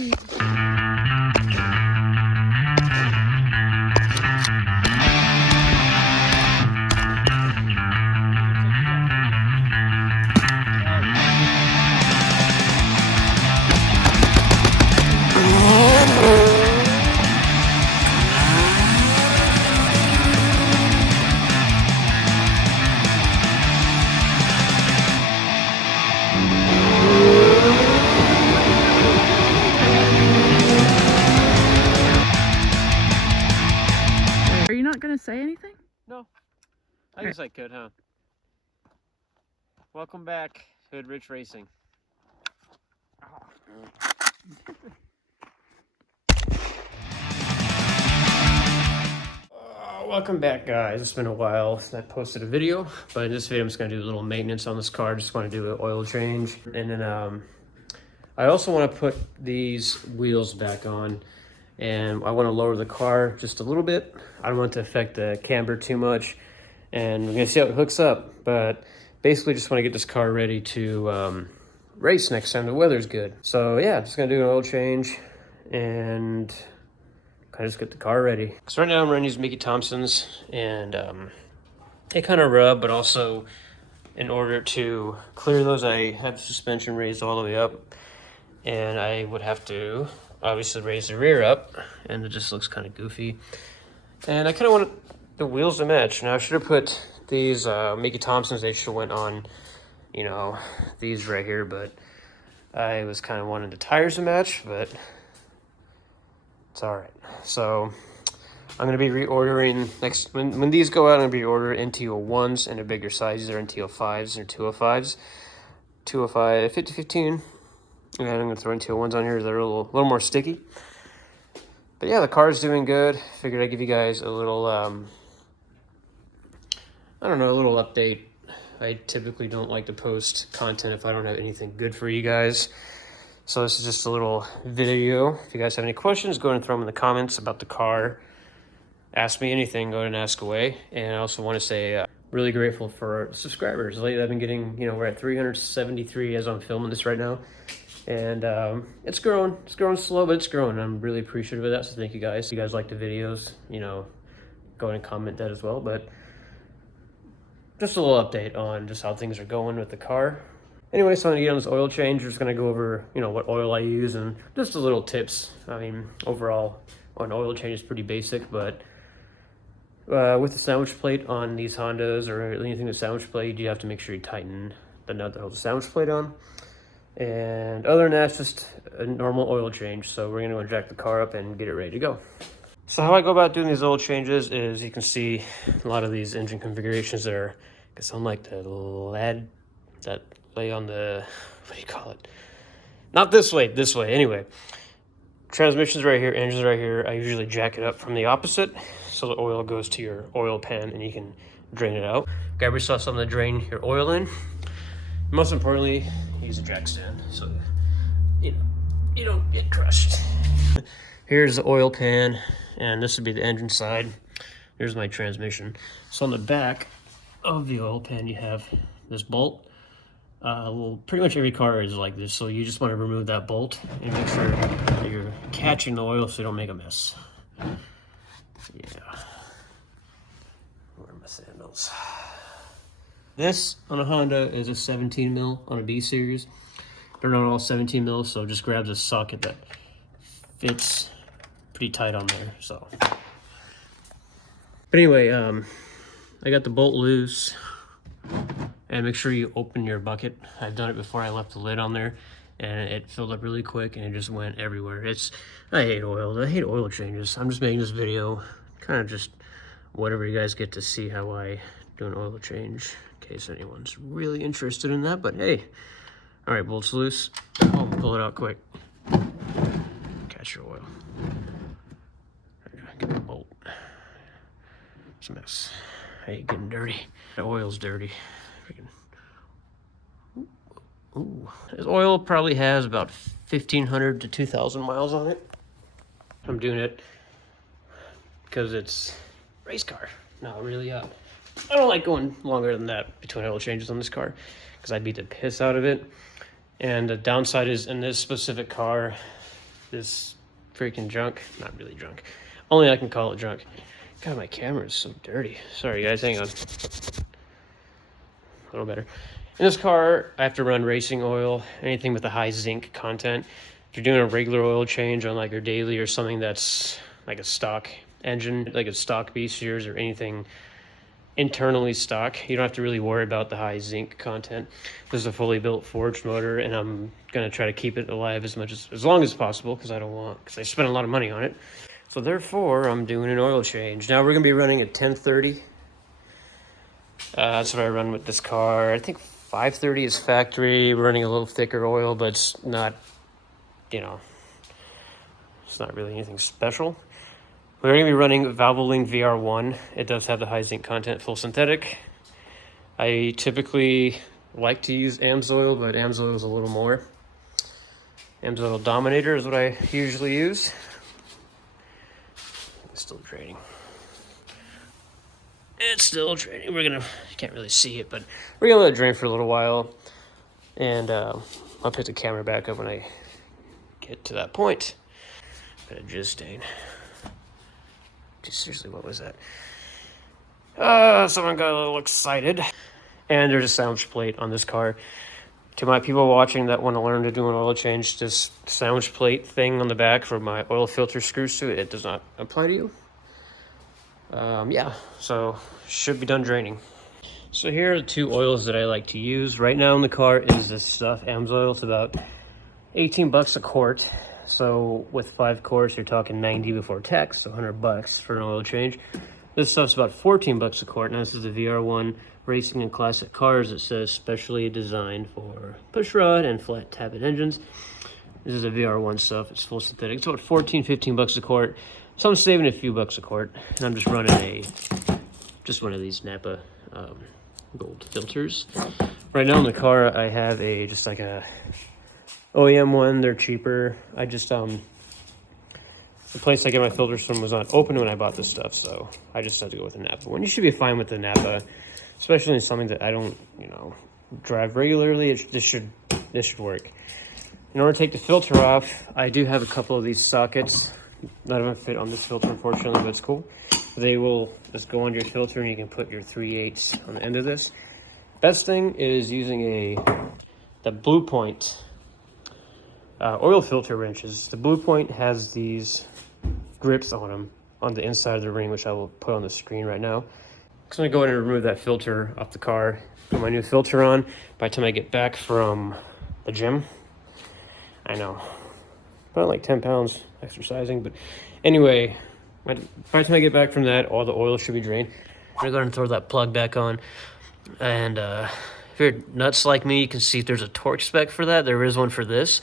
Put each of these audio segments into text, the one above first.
Are you not gonna say anything? No. I guess I could, huh? Welcome back, HoodrichRacing. Welcome back, guys. It's been a while since I posted a video, but in this video I'm just going to do a little maintenance on this car. Just want to do an oil change. And then I also want to put these wheels back on, and I want to lower the car just a little bit. I don't want it to affect the camber too much, and we're going to see how it hooks up. But basically just want to get this car ready to race next time the weather's good. So yeah, just going to do an oil change and I just get the car ready. So right now I'm running these Mickey Thompsons, and they kind of rub, but also in order to clear those, I have the suspension raised all the way up, and I would have to obviously raise the rear up, and it just looks kind of goofy. And I kind of want the wheels to match. Now I should have put these Mickey Thompsons, they should have went on, you know, these right here, but I was kind of wanting the tires to match, but it's all right. So I'm going to be reordering next when these go out. I'm going to be ordering NT01s and the bigger sizes. They're NT05s or 205s, 205 5015, and I'm going to throw NT01s on here. They're a little more sticky. But yeah, the car's doing good. Figured I'd give you guys a little I don't know, a little update. I typically don't like to post content if I don't have anything good for you guys. So this is just a little video. If you guys have any questions, go ahead and throw them in the comments about the car. Ask me anything, go ahead and ask away. And I also want to say really grateful for subscribers. Lately I've been getting, you know, we're at 373 as I'm filming this right now. And it's growing slow, but it's growing. I'm really appreciative of that, so thank you guys. If you guys like the videos, you know, go ahead and comment that as well. But just a little update on just how things are going with the car. Anyway, so I'm gonna get on this oil change. We're just gonna go over, you know, what oil I use and just a little tips. I mean, overall, an oil change is pretty basic, but with the sandwich plate on these Hondas or anything with sandwich plate, you have to make sure you tighten the nut that holds the sandwich plate on. And other than that, it's just a normal oil change. So we're gonna go jack the car up and get it ready to go. So how I go about doing these oil changes is, you can see a lot of these engine configurations that are, I guess, unlike the lead that lay on the, what do you call it? Not this way, this way. Anyway, transmission's right here, engine's right here. I usually jack it up from the opposite, so the oil goes to your oil pan and you can drain it out. Grab yourself something to drain your oil in. Most importantly, use a jack stand so you don't get crushed. Here's the oil pan, and this would be the engine side. Here's my transmission. So on the back of the oil pan, you have this bolt. Well, pretty much every car is like this, so you just want to remove that bolt and make sure that you're catching the oil so you don't make a mess. Yeah. Where are my sandals? This on a Honda is a 17 mil on a B series. They're not all 17 mil, so just grab this socket that fits pretty tight on there. So, but anyway, I got the bolt loose. And make sure you open your bucket. I've done it before. I left the lid on there and it filled up really quick and it just went everywhere. I hate oil. I hate oil changes. I'm just making this video kind of just whatever you guys get to see how I do an oil change, in case anyone's really interested in that. But hey, all right, bolt's loose. Oh, pull it out quick. Catch your oil. Get the bolt. It's a mess. I hate getting dirty. The oil's dirty. Ooh, this oil probably has about 1,500 to 2,000 miles on it. I'm doing it because it's a race car. No, really, I don't like going longer than that between oil changes on this car because I beat the piss out of it. And the downside is, in this specific car, this freaking junk. Not really junk. Only I can call it junk. God, my camera is so dirty. Sorry, guys. Hang on. A little better. In this car, I have to run racing oil, anything with a high zinc content. If you're doing a regular oil change on like your daily or something that's like a stock engine, like a stock B-Series or anything internally stock, you don't have to really worry about the high zinc content. This is a fully built forged motor, and I'm going to try to keep it alive as long as possible because I spent a lot of money on it. So therefore, I'm doing an oil change. Now we're going to be running at 1030. That's what I run with this car. I think 530 is factory. We're running a little thicker oil, but it's not, it's not really anything special. We're going to be running Valvoline VR1. It does have the high zinc content, full synthetic. I typically like to use AMSOIL, but AMSOIL is a little more. AMSOIL Dominator is what I usually use. It's still draining. It's still draining. You can't really see it, but we're gonna let it drain for a little while. And I'll pick the camera back up when I get to that point. But it just stain. Seriously, what was that? Someone got a little excited. And there's a sandwich plate on this car. To my people watching that want to learn to do an oil change, this sandwich plate thing on the back for my oil filter screws to it, it does not apply to you. Yeah, so should be done draining. So here are the two oils that I like to use. Right now in the car is this stuff, AMSOIL. It's about 18 bucks a quart. So with 5 quarts, you're talking 90 before tax, so 100 bucks for an oil change. This stuff's about 14 bucks a quart. Now this is the VR1 Racing and Classic Cars. It says specially designed for pushrod and flat tappet engines. This is a VR1 stuff. It's full synthetic. It's about 14, 15 bucks a quart. So I'm saving a few bucks a quart. And I'm just running just one of these Napa gold filters. Right now in the car, I have just like a OEM one. They're cheaper. I just the place I get my filters from was not open when I bought this stuff, so I just had to go with the Napa one. You should be fine with the Napa, especially in something that I don't, drive regularly. This should work. In order to take the filter off, I do have a couple of these sockets. None of them fit on this filter, unfortunately, but it's cool. They will just go under your filter, and you can put your 3/8 on the end of this. Best thing is using the Blue Point oil filter wrenches. The Blue Point has these grips on them on the inside of the ring, which I will put on the screen right now. So I'm gonna go ahead and remove that filter off the car, put my new filter on. By the time I get back from the gym, I know, about like 10 pounds exercising, but anyway, by the time I get back from that, all the oil should be drained. I'm gonna go ahead and throw that plug back on. And if you're nuts like me, you can see if there's a torque spec for that. There is one for this.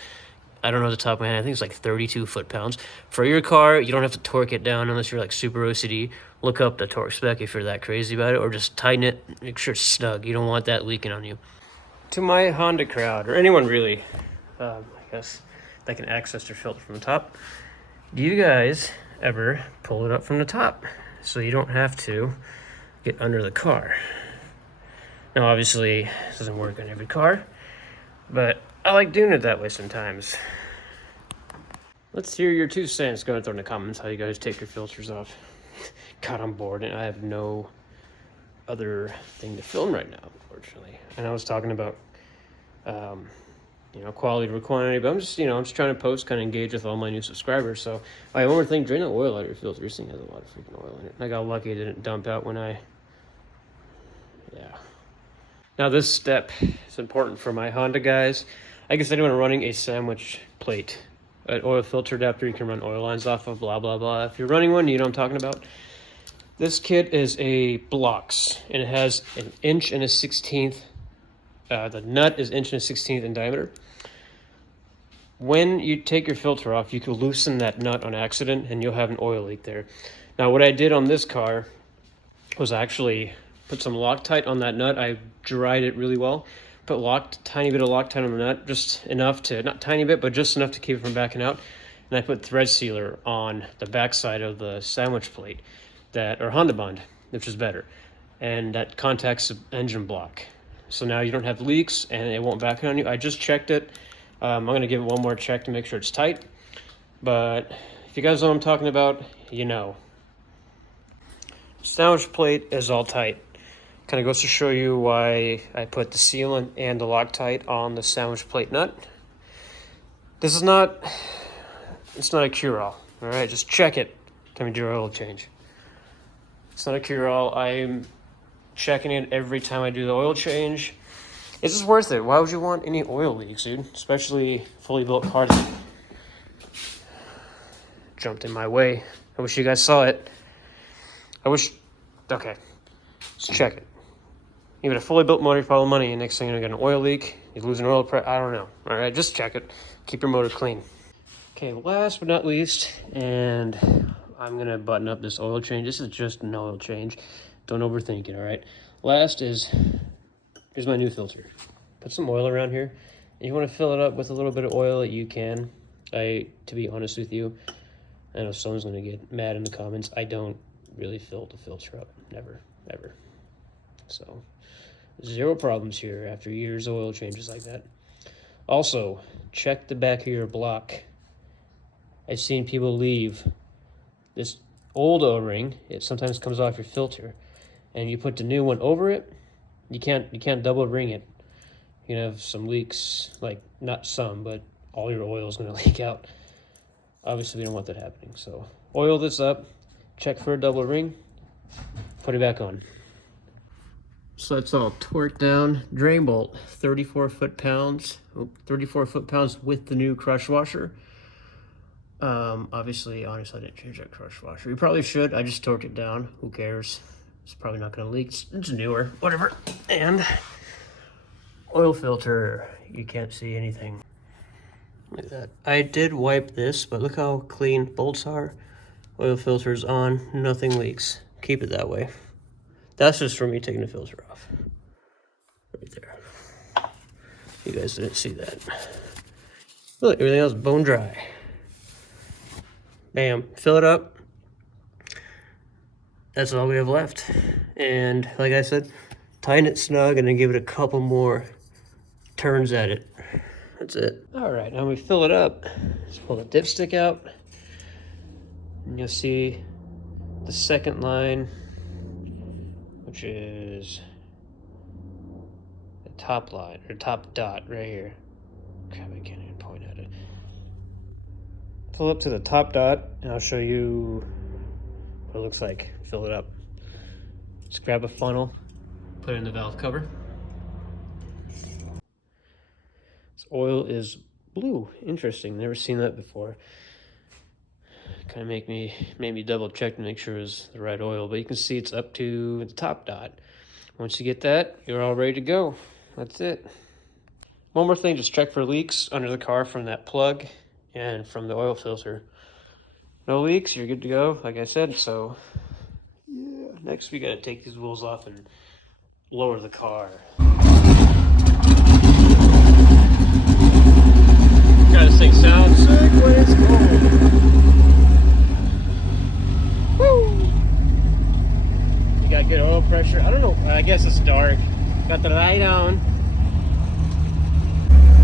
I don't know the top of my head. I think it's like 32 foot-pounds. For your car, you don't have to torque it down unless you're like super OCD. Look up the torque spec if you're that crazy about it, or just tighten it, make sure it's snug. You don't want that leaking on you. To my Honda crowd, or anyone really, I guess, that can access their filter from the top, do you guys ever pull it up from the top so you don't have to get under the car? Now, obviously, this doesn't work on every car, but I like doing it that way sometimes. Let's hear your 2 cents. Go and throw in the comments how you guys take your filters off. God, I'm bored, and I have no other thing to film right now, unfortunately. And I was talking about, quality over quantity, but I'm just trying to post, kind of engage with all my new subscribers. So, one more thing, drain the oil out of your filter. This thing has a lot of freaking oil in it. I got lucky it didn't dump out when yeah. Now this step is important for my Honda guys. I guess anyone running a sandwich plate, an oil filter adapter you can run oil lines off of, blah, blah, blah. If you're running one, you know what I'm talking about. This kit is a blocks, and it has 1.1/16. The nut is 1.1/16 in diameter. When you take your filter off, you can loosen that nut on accident, and you'll have an oil leak there. Now, what I did on this car was actually put some Loctite on that nut. I dried it really well. Put tiny bit of Loctite on the nut, just enough to, not tiny bit, but just enough to keep it from backing out. And I put thread sealer on the backside of the sandwich plate, or Honda Bond, which is better. And that contacts the engine block. So now you don't have leaks and it won't back on you. I just checked it. I'm going to give it one more check to make sure it's tight. but if you guys know what I'm talking about, you know. Sandwich plate is all tight. Kind of goes to show you why I put the sealant and the Loctite on the sandwich plate nut. This is not, it's not a cure-all, all right? Just check it time you do your oil change. It's not a cure-all. I'm checking it every time I do the oil change. It's just worth it. Why would you want any oil leaks, dude? Especially fully built cars. Jumped in my way. I wish you guys saw it. Okay, let's check it. You got a fully built motor, you follow money, and next thing you get an oil leak, you lose an oil pressure, I don't know. All right, just check it. Keep your motor clean. Okay, last but not least, and I'm gonna button up this oil change. This is just an oil change. Don't overthink it, all right? Last is, here's my new filter. Put some oil around here. If you wanna fill it up with a little bit of oil, you can. To be honest with you, I know someone's gonna get mad in the comments. I don't really fill the filter up, never, ever. So, zero problems here after years of oil changes like that. Also, check the back of your block. I've seen people leave this old O-ring. It sometimes comes off your filter, and you put the new one over it. You can't double ring it. You can have some leaks, like not some, but all your oil is going to leak out. Obviously, we don't want that happening. So, oil this up. Check for a double ring. Put it back on. So that's all torqued down. Drain bolt, 34 foot-pounds. 34 foot-pounds with the new crush washer. Honestly, I didn't change that crush washer. You probably should. I just torqued it down. Who cares? It's probably not going to leak. It's newer. Whatever. And oil filter. You can't see anything. Look at that. I did wipe this, but look how clean bolts are. Oil filter's on. Nothing leaks. Keep it that way. That's just for me taking the filter off. Right there. You guys didn't see that. Look, everything else bone dry. Bam. Fill it up. That's all we have left. And like I said, tighten it snug and then give it a couple more turns at it. That's it. All right, now we fill it up. Just pull the dipstick out. And you'll see the second line, which is the top line, or top dot right here. Crap, I can't even point at it. Pull up to the top dot, and I'll show you what it looks like. Fill it up. Just grab a funnel, put it in the valve cover. This oil is blue. Interesting, never seen that before. Kind of made me double check to make sure it's the right oil, but you can see it's up to the top dot. Once you get that, you're all ready to go. That's it. One more thing, just check for leaks under the car from that plug and from the oil filter. No leaks, you're good to go, like I said. So yeah, next we gotta take these wheels off and lower the car. God, this thing sounds sick when it's cold. You got good oil pressure. I don't know, I guess it's dark. Got the light on.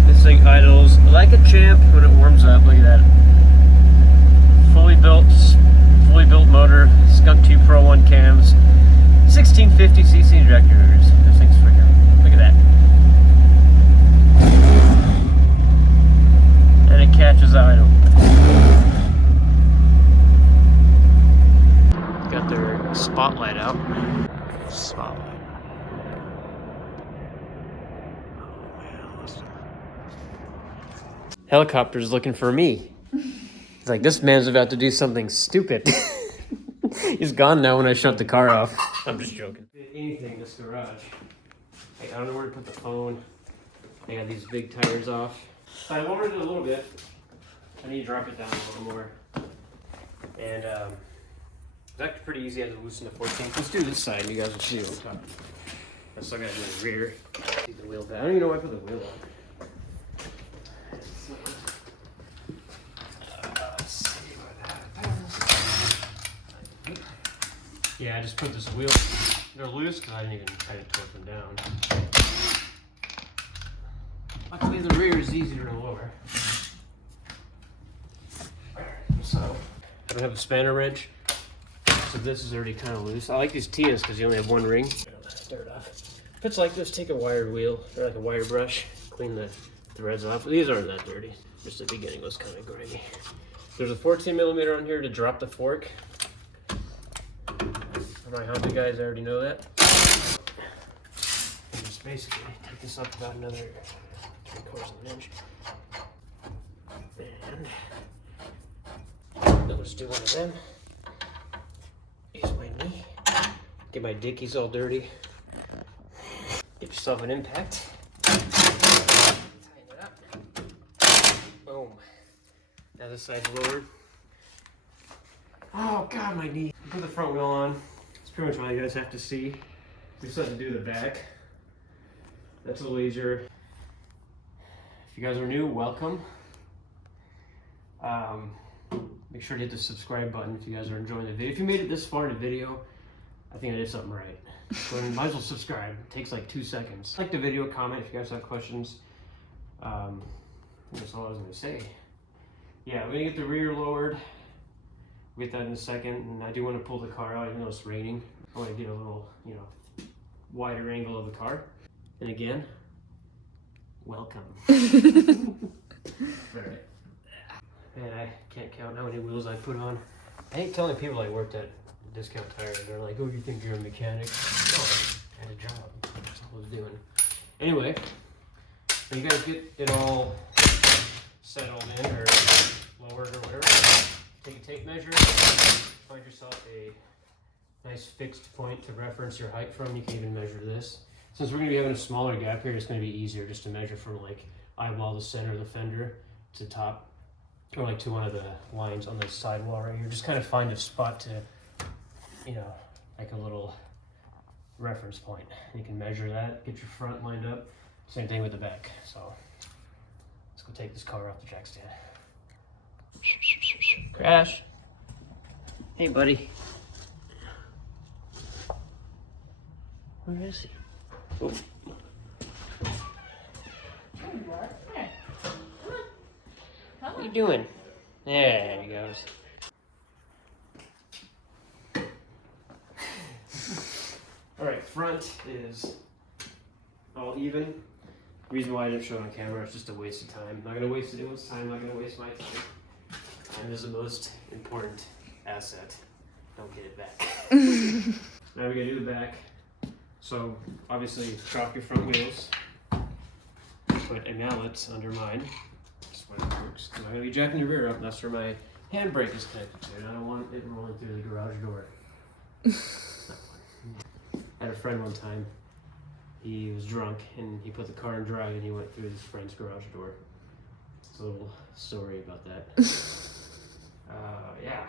This thing idles like a champ when it warms up. Look at that. Fully built motor, Skunk 2 Pro 1 cams, 1650cc injectors. This thing's freaking, look at that. And it catches idle. Got their spotlight out. Spotlight. Oh man, listen. Helicopter's looking for me. He's like, this man's about to do something stupid. He's gone now when I shut the car off. I'm just joking. Anything in this garage. Hey, I don't know where to put the phone. I got these big tires off. So I lowered it a little bit. I need to drop it down a little more. And it's actually pretty easy. I had to loosen the 14th. Let's do this side. You guys will see what I'm talking about. I still got to do the rear. See the wheel back. I don't even know why I put the wheel on. Let's see what happens. Yeah, I just put this wheel. They're loose because I didn't even try to torque them down. Luckily, the rear is easier to lower. I don't have a spanner wrench, so this is already kind of loose. I like these Tias because you only have one ring. Start off. If it's like this, take a wired wheel or like a wire brush, clean the threads off. These aren't that dirty. Just the beginning was kind of grimy. There's a 14mm on here to drop the fork. For my Honda guys, I already know that. And just basically take this up about another 3/4 of an inch. And I'll just do one of them. Use my knee. Get my dickies all dirty. Get yourself an impact. Tighten it up. Boom. Now this side's lowered. Oh god, my knee. Put the front wheel on. That's pretty much all you guys have to see. We still have to do the back. That's a little easier. If you guys are new, welcome. Make sure to hit the subscribe button if you guys are enjoying the video. If you made it this far in the video, I think I did something right. So might as well subscribe. It takes like 2 seconds. Like the video, comment if you guys have questions. That's all I was gonna say. Yeah, we're gonna get the rear lowered. We'll get that in a second, and I do want to pull the car out even though it's raining. I want to get a little, you know, wider angle of the car. And again, welcome. Alright. Man, I can't count how many wheels I put on. I hate telling people I worked at Discount Tire. They're like, oh, you think you're a mechanic? No, I had a job. That's all I was doing. Anyway, when you guys get it all settled in or lowered or whatever, take a tape measure, find yourself a nice fixed point to reference your height from. You can even measure this. Since we're going to be having a smaller gap here, it's going to be easier just to measure from like eyeball the center of the fender to top, or like to one of the lines on the sidewall right here. Just kind of find a spot to, you know, like a little reference point. You can measure that, get your front lined up. Same thing with the back. So let's go take this car off the jack stand. Crash. Hey, buddy. Where is he? Oh. What are you doing? There he goes. Alright, front is all even. The reason why I didn't show it on camera is just a waste of time. I'm not going to waste anyone's time, I'm not going to waste my time. Time is the most important asset. Don't get it back. Now we're going to do the back. So, obviously, drop your front wheels. Put a mallet under mine. That's what it works. I'm not going to be jacking your rear up. That's where my handbrake is connected to. And I don't want it rolling through the garage door. I had a friend one time. He was drunk and he put the car in drive and he went through his friend's garage door. It's a little story about that. Yeah.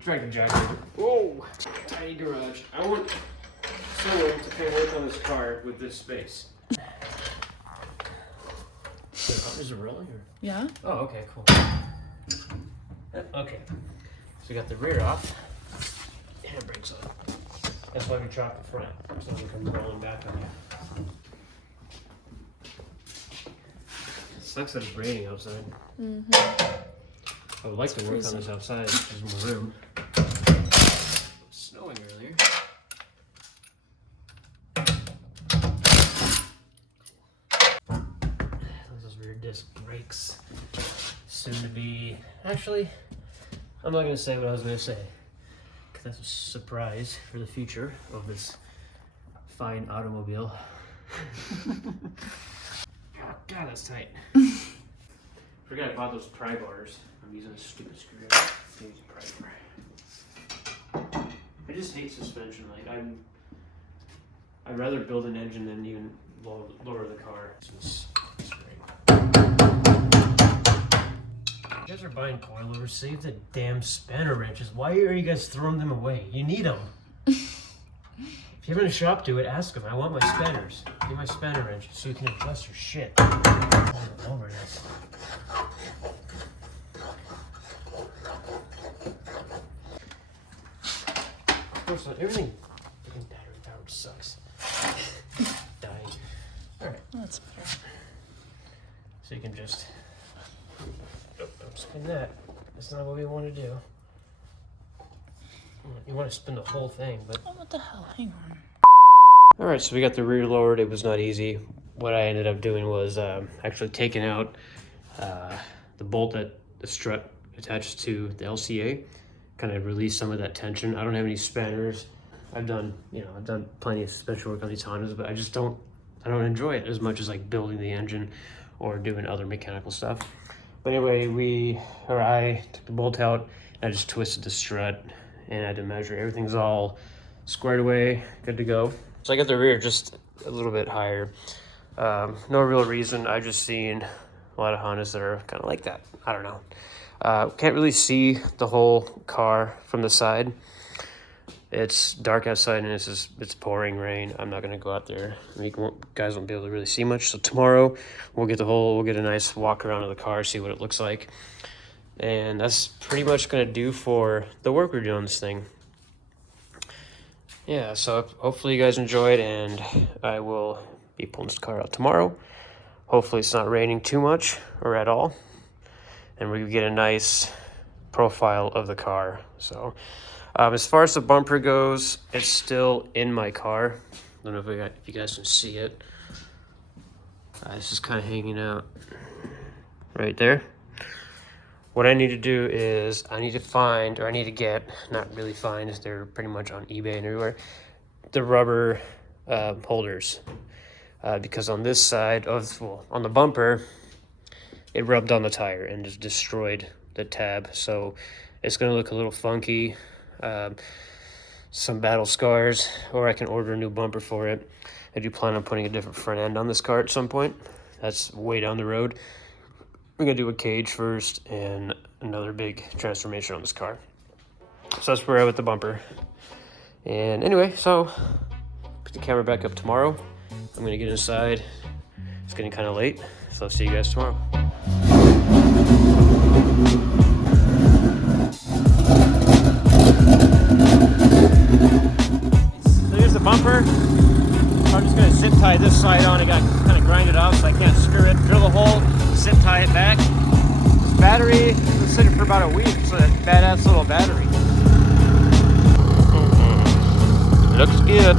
Tractor jacket. Whoa! Tiny garage. I want someone to come work on this car with this space. Is it rolling? Or? Yeah. Oh, okay, cool. Okay. So we got the rear off. Handbrakes on. That's why we dropped the front, so it doesn't come rolling back on you. It sucks that it's raining outside. I would like to work on this outside. There's more room. It was snowing earlier. Those rear disc brakes. Soon to be. Actually, I'm not going to say what I was going to say. Because that's a surprise for the future of this fine automobile. God, that's tight. Forgot I bought those pry bars. I'm using a stupid screwdriver. I'm using a pry bar. I just hate suspension. Like I'd rather build an engine than even lower the car. This is great. You guys are buying coilovers. Save the damn spanner wrenches. Why are you guys throwing them away? You need them. If you're in a shop, do it. Ask them. I want my spanners. Give me my spanner wrench so you can adjust your shit. Over this. Of course, everything battery powered sucks. Dying. Alright. That's better. So you can just don't spin that. That's not what we want to do. You want to spin the whole thing, but... Oh, what the hell? Hang on. Alright, so we got the rear lowered. It was not easy. What I ended up doing was actually taking out the bolt that the strut attaches to the LCA. Kind of release some of that tension. I don't have any spanners. I've done plenty of suspension work on these Hondas, but I don't enjoy it as much as like building the engine or doing other mechanical stuff. But anyway, I took the bolt out and I just twisted the strut and I had to measure. Everything's all squared away, good to go. So I got the rear just a little bit higher. No real reason. I've just seen a lot of Hondas that are kind of like that. I don't know. Can't really see the whole car from the side. It's dark outside and it's pouring rain. I'm not gonna go out there. Guys won't be able to really see much. So tomorrow we'll get a nice walk around of the car, see what it looks like. And that's pretty much gonna do for the work we're doing on this thing. Yeah, so hopefully you guys enjoyed, and I will be pulling this car out tomorrow. Hopefully it's not raining too much or at all. And we get a nice profile of the car. So as far as the bumper goes, it's still in my car. I don't know if you guys can see it. This is kind of hanging out right there. What I need to do is I need to get, not really find, they're pretty much on eBay and everywhere, the rubber holders. Because on this side on the bumper, it rubbed on the tire and just destroyed the tab. So it's gonna look a little funky. Some battle scars, or I can order a new bumper for it. I do plan on putting a different front end on this car at some point. That's way down the road. We're gonna do a cage first and another big transformation on this car. So that's where we're at with the bumper. And anyway, so put the camera back up tomorrow. I'm gonna get inside. It's getting kind of late, so I'll see you guys tomorrow. So here's the bumper. I'm just gonna zip tie this side on. It got kind of grinded off, so I can't screw it. Drill a hole, zip tie it back. This battery was sitting for about a week, so that badass little battery. Looks good.